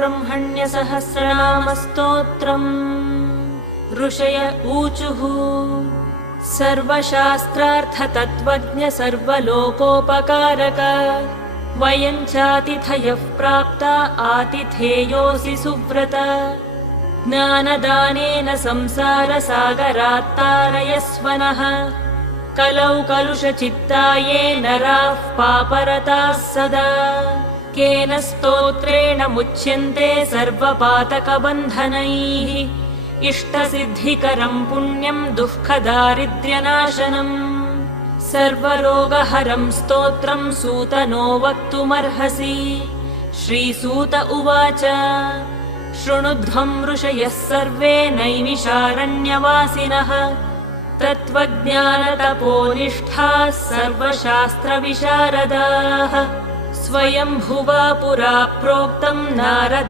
ब्रह्मण्यसहस्रनामस्तोत्रम्। ऋषय ऊचुः सर्वशास्त्रार्थतत्त्वज्ञ सर्वलोकोपकारक वयं चातिथयः प्राप्ता आतिथेयोऽसि सुव्रत ज्ञानदानेन संसारसागरात्तारयस्व नः कलौ कलुषचित्ता ये नराः पापरताः सदा केन स्तोत्रेण मुच्यन्ते सर्वपातकबन्धनैः इष्टसिद्धिकरम् पुण्यम् दुःखदारिद्र्यनाशनम् सर्वरोगहरम् स्तोत्रम् सूतनो वक्तुमर्हसि। श्रीसूत उवाच शृणुध्वम् ऋषयः सर्वे नैमिषारण्यवासिनः तत्त्वज्ञानतपोनिष्ठाः सर्वशास्त्रविशारदाः स्वयंभुवा पुरा प्रोक्तम् नारद